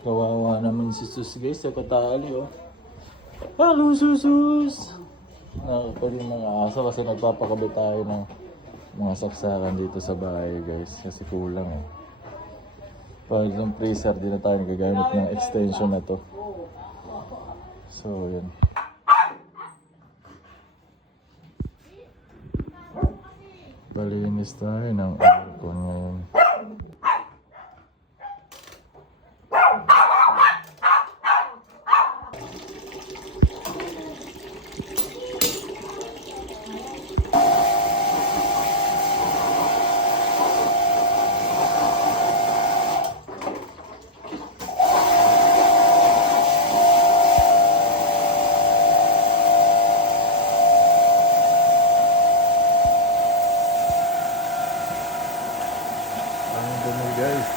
Kawawa naman si Sus guys, sa katali oh. Hello Susus! Nakakapal yung mga aso kasi nagpapakabit tayo ng mga saksakan dito sa bahay guys kasi kulang eh. Pag ng freezer, di na tayo nagagamit ng extension na to. So yun. Balinis tayo ng aircon ngayon. Ang dumi guys.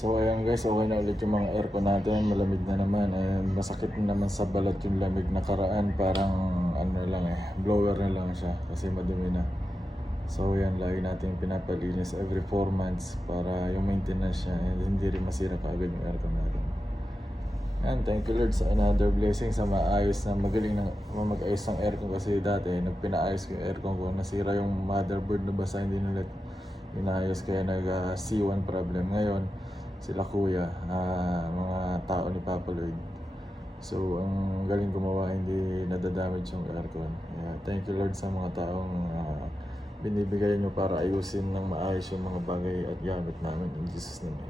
So ayan guys, okay na ulit yung mga aircon natin, malamig na naman, and masakit na naman sa balat yung lamig nakaraan, parang ano lang blower na lang siya kasi madumi na. So yan, lagi natin pinapalinis every 4 months para yung maintenance niya and hindi rin masira kaagad yung aircon natin. And thank you Lord sa another blessing sa maayos na magaling na mag-ayos ng aircon kasi dati nag pinaayos ko yung aircon ko, nasira yung motherboard na basa, hindi nila inayos kaya nag C1 problem. Ngayon sila kuya, mga tao ni Papa Lloyd. So, ang galing gumawa, hindi nadadamage yung aircon. Thank you Lord sa mga taong binibigay nyo para ayusin ng maayos yung mga bagay at gamit namin. In Jesus' name.